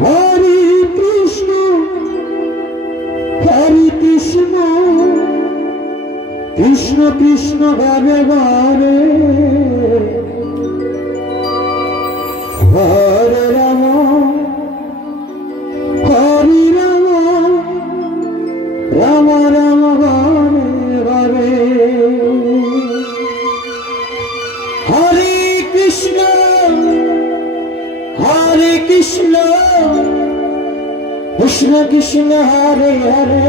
হরে কৃষ্ণ হরে কৃষ্ণ কৃষ্ণ কৃষ্ণ গানে গানে হরে রাম হরে রাম রাম রাম হরে হরে কৃষ্ণ কৃষ্ণ কৃষ্ণ হরে হরে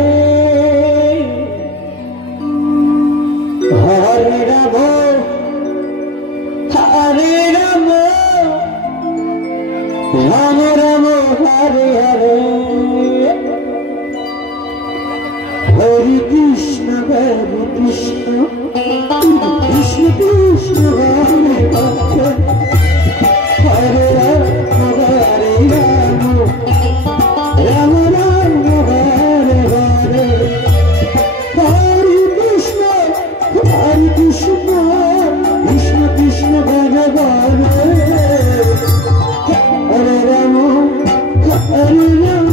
হরে রাম রাম রাম হরে হরে হরে কৃষ্ণ কৃষ্ণ কৃষ্ণ কৃষ্ণ হরে হরে রাম হরে রাম রাম রাম হরে হরে হরে কৃষ্ণ কৃষ্ণ কৃষ্ণ কৃষ্ণ হরে হরে হরে রাম হরে রাম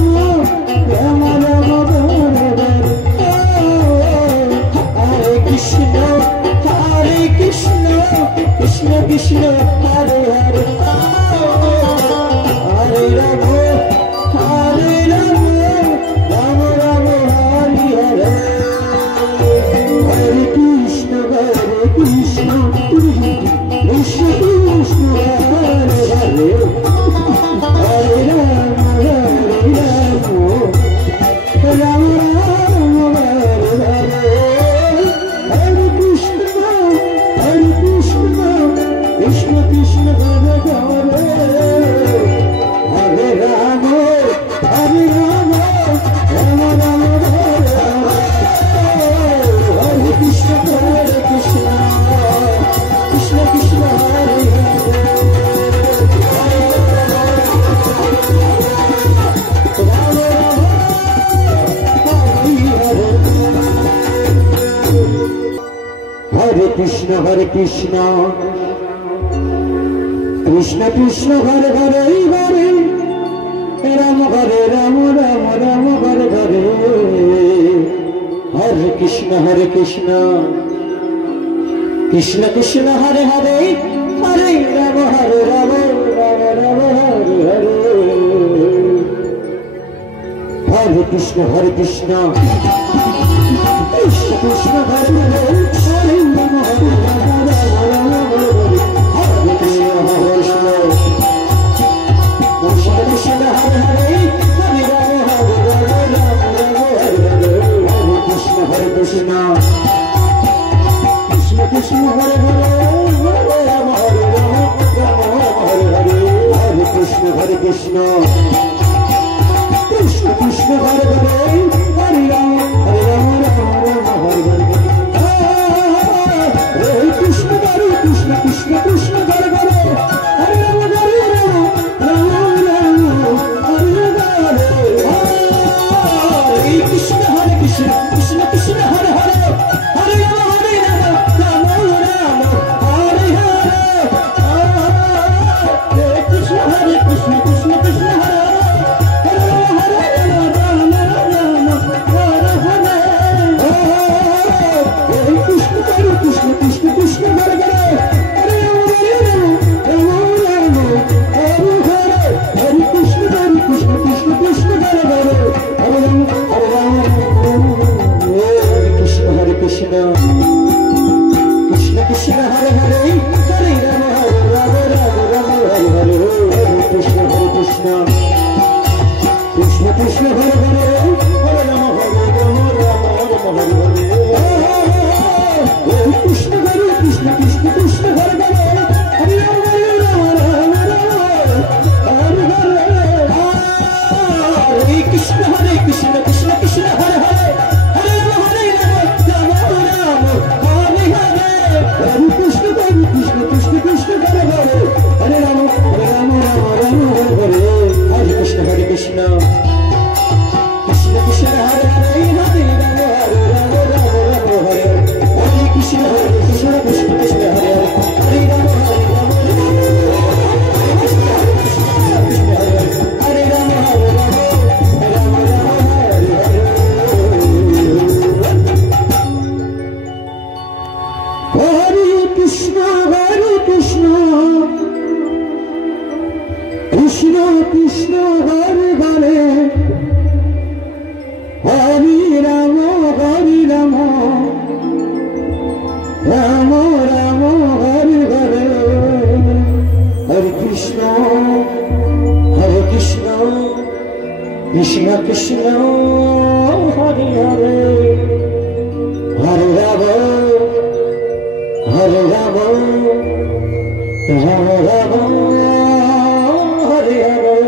রাম রাম হরে হরে কৃষ্ণ কৃষ্ণ কৃষ্ণ হরে হরে হরে রাম রাম রাম হরে হরে হরে কৃষ্ণ কৃষ্ণ কৃষ্ণ কৃষ্ণ হরে হরে হরে রাম রাম রাম হরে হরে হরে কৃষ্ণ কৃষ্ণ কৃষ্ণ হরে হরে হরে রাম রাম রাম হরে হরে কৃষ্ণ কৃষ্ণ কৃষ্ণ হরে হরে কৃষ্ণ কৃষ্ণ কৃষ্ণ হরে হরে হরে রাম হরে রাম রাম রাম হরে হরে হরে কৃষ্ণ কৃষ্ণ কৃষ্ণ হরে হরে হরে রাম রাম রাম হরে হরে হরে কৃষ্ণ কৃষ্ণ কৃষ্ণ হরে হরে হরে রাম হরে রাম রাম রাম হরে হরে কৃষ্ণ কৃষ্ণ হরে হরে হরে রাম হরে রাম রাম হরে হরে হরে কৃষ্ণ কৃষ্ণ কৃষ্ণ হরে হরে হরে রাম হরে রাম রাম হরে হরে হরে কৃষ্ণ কৃষ্ণ কৃষ্ণ হরে হরে হরে রাম রাম রাম হরে হরে হরে কৃষ্ণ কৃষ্ণ কৃষ্ণ হরে হরে হরে রাম রাম রাম হরে হরে হরে কৃষ্ণ কৃষ্ণ হরে হরে হরে রাম রাম রাম হরে হরে হরে কৃষ্ণ কৃষ্ণ কৃষ্ণ হরে কৃষ্ণ কৃষ্ণ হরে হরে হরি রাম রাম রাম হরে হরে হরে কৃষ্ণ কৃষ্ণ কৃষ্ণ হরে হরে হরে রাম হরে Ram Ram Ram Hare Hare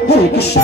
Hare Krishna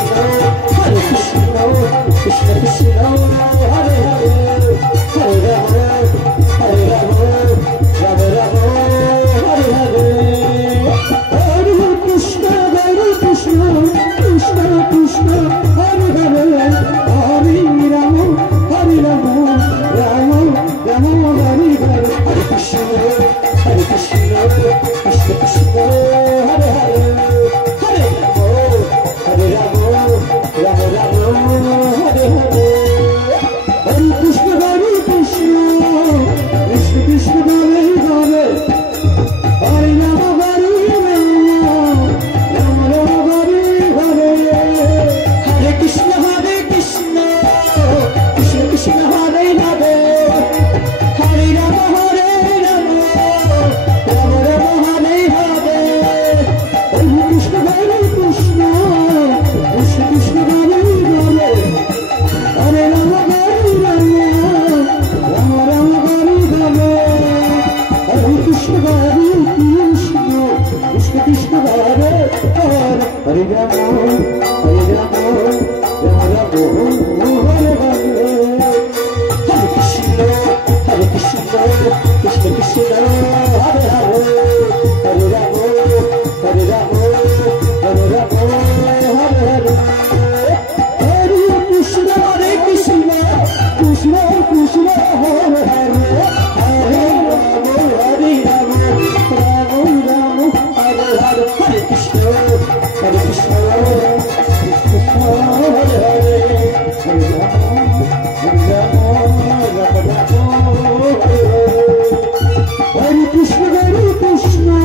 Krishna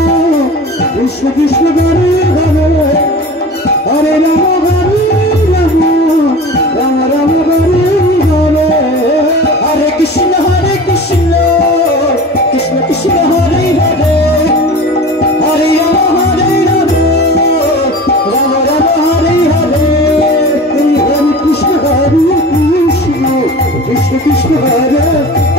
Krishna Krishna Hare Hare Hari Ram Ram Ram Hare Hare Krishna Krishna Hare